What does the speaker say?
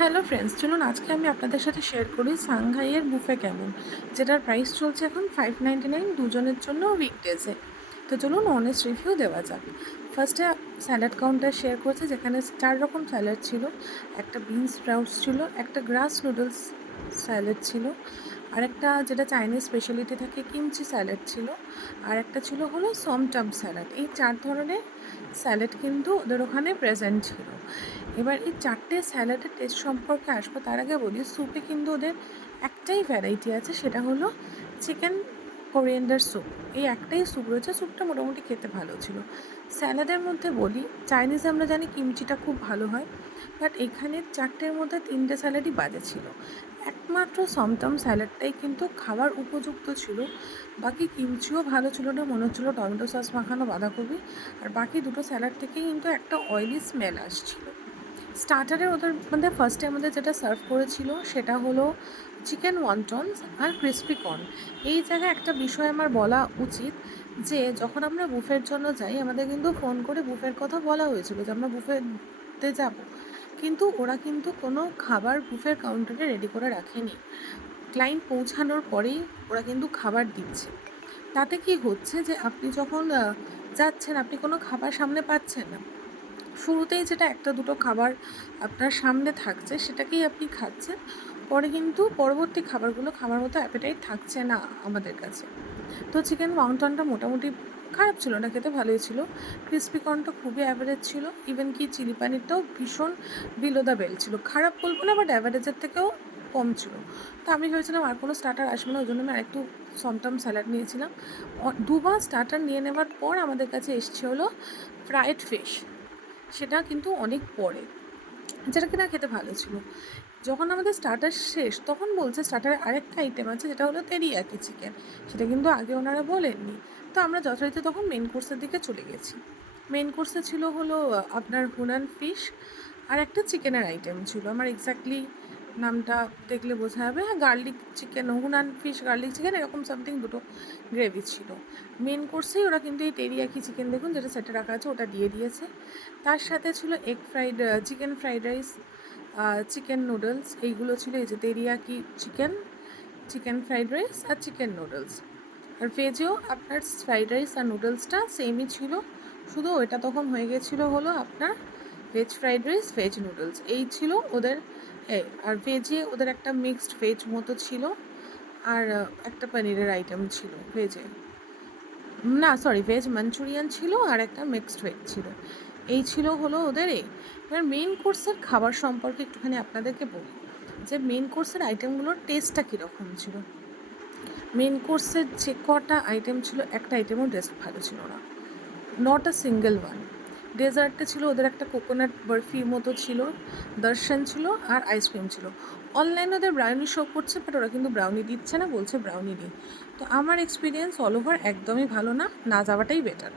Hello friends, চলুন আজকে আমি আপনাদের সাথে শেয়ার করি সাংহাইয়ের বুফে কেমন, যেটার প্রাইস চলছে এখন 599 দুজনের জন্য উইকডেজে। তো চলুন অনেস্ট রিভিউ দেওয়া যাক। ফার্স্টে স্যালাড কাউন্টার শেয়ার করেছে, যেখানে 4 রকম স্যালাড ছিল। একটা বিনস স্প্রাউটস ছিল, একটা গ্রাস নুডলস স্যালাড ছিল, আর একটা যেটা চাইনিজ স্পেশালিটি থাকে কিমচি স্যালাড ছিল, আর একটা ছিল হলো সমটাম স্যালাড। এই 4 ধরনের স্যালাড কিন্তু ওদের ওখানে প্রেজেন্ট ছিল। এবার এই 4টে স্যালাডের টেস্ট সম্পর্কে আসবো, তার আগে বলি স্যুপে কিন্তু ওদের একটাই ভ্যারাইটি আছে, সেটা হলো চিকেন কোরিয়েন্ডার স্যুপ। এই একটাই স্যুপ রয়েছে, স্যুপটা মোটামুটি খেতে ভালো ছিল। স্যালাডের মধ্যে বলি, চাইনিজে আমরা জানি কিমচিটা খুব ভালো হয়, বাট এখানে 4টের মধ্যে 3টে স্যালাডই বাজে ছিল। একমাত্র সমটম স্যালাডটাই কিন্তু খাবার উপযুক্ত ছিল, বাকি কিমচিও ভালো ছিল না, মনে হচ্ছিলো টমেটো সস মাখানো বাঁধাকপি। আর বাকি দুটো স্যালাড থেকেই কিন্তু একটা অয়েলি স্মেল আসছিল। স্টার্টারে ওদের মধ্যে ফার্স্টে আমাদের যেটা সার্ভ করেছিল সেটা হলো চিকেন ওয়ান্টনস আর ক্রিস্পি কর্ন। এই জায়গায় একটা বিষয় আমার বলা উচিত, যে যখন আমরা বুফের জন্য যাই আমাদের কিন্তু ফোন করে বুফের কথা বলা হয়েছিল যে আমরা বুফেতে যাব, কিন্তু ওরা কিন্তু কোনো খাবার বুফের কাউন্টারে রেডি করে রাখেনি। ক্লায়েন্ট পৌঁছানোর পরেই ওরা কিন্তু খাবার দিচ্ছে। তাতে কি হচ্ছে, যে আপনি যখন যাচ্ছেন আপনি কোনো খাবার সামনে পাচ্ছেন না। শুরুতেই যেটা একটা দুটো খাবার আপনার সামনে থাকছে সেটাকেই আপনি খাচ্ছেন, পরে কিন্তু পরবর্তী খাবারগুলো খাবার মতো অ্যাপেটাইট থাকছে না আমাদের কাছে। তো চিকেন ওয়ান্টনটা মোটামুটি খারাপ ছিল না, খেতে ভালোই ছিল। ক্রিস্পি কর্নটা খুবই অ্যাভারেজ ছিল, ইভেন কি চিলি পানিরটাও ভীষণ বিলো দ্য বেল্ট ছিল, খারাপ বলবো না বাট অ্যাভারেজের থেকেও কম ছিল। তো আমি ভেবেছিলাম আর কোনো স্টার্টার আসবে না, ওই জন্য আমি আরেকটু সমটম স্যালাড নিয়েছিলাম। দুবার স্টার্টার নিয়ে নেওয়ার পর আমাদের কাছে এসছে হলো ফ্রায়েড ফিশ, সেটা কিন্তু অনেক পরে, যেটা কিনা খেতে ভালো ছিল। যখন আমাদের স্টার্টার শেষ তখন বলছে স্টার্টারে আরেকটা আইটেম আছে, যেটা হলো তেরিয়াকি চিকেন, সেটা কিন্তু আগে ওনারা বলেননি। তো আমরা যথারীতি তখন মেন কোর্সের দিকে চলে গেছি। মেন কোর্সে ছিল হলো আপনার হুনান ফিশ, আর একটা চিকেনের আইটেম ছিল, আমার এক্স্যাক্টলি নামটা দেখলে বোঝা যাবে। হ্যাঁ, garlic chicken, Hunan fish garlic chicken এরকম সামথিং দুটো গ্রেভি ছিল। মেন কোর্সেই ওরা কিন্তু এই টেরিয়াকি চিকেন দেখুন যেটা সেটে রাখা আছে ওটা দিয়ে দিয়েছে। তার সাথে ছিল egg fried chicken fried rice, chicken noodles, এইগুলো ছিল। এই যে teriyaki chicken, chicken fried rice আর চিকেন নুডলস। আর ভেজেও আপনার ফ্রাইড রাইস আর নুডলসটা সেমই ছিল, শুধু ওইটা তখন হয়ে গেছিলো হলো আপনার veg fried rice veg noodles, এই ছিল ওদের। আর ভেজে ওদের একটা মিক্সড ভেজ মতো ছিল, আর একটা পনিরের আইটেম ছিল ভেজে, না সরি ভেজ মাঞ্চুরিয়ান ছিল আর একটা মিক্সড ভেজ ছিল। এই ছিল হলো ওদের এবার মেন কোর্সের খাবার সম্পর্কে একটুখানি আপনাদেরকে বলি, যে মেন কোর্সের আইটেমগুলোর টেস্টটা কীরকম ছিল। মেন কোর্সের যে কটা আইটেম ছিল একটা আইটেমও টেস্ট ভালো ছিল না, নট আ সিঙ্গেল ওয়ান। ডেজার্টে ছিল ওদের একটা কোকোনাট বরফির মতো ছিল, দর্শন ছিল আর আইসক্রিম ছিল। অনলাইনে ওদের ব্রাউনি শো করছে, বাট ওরা কিন্তু ব্রাউনি দিচ্ছে না, বলছে ব্রাউনি দিই। তো আমার এক্সপিরিয়েন্স অল ওভার একদমই ভালো না, না যাওয়াটাই বেটার।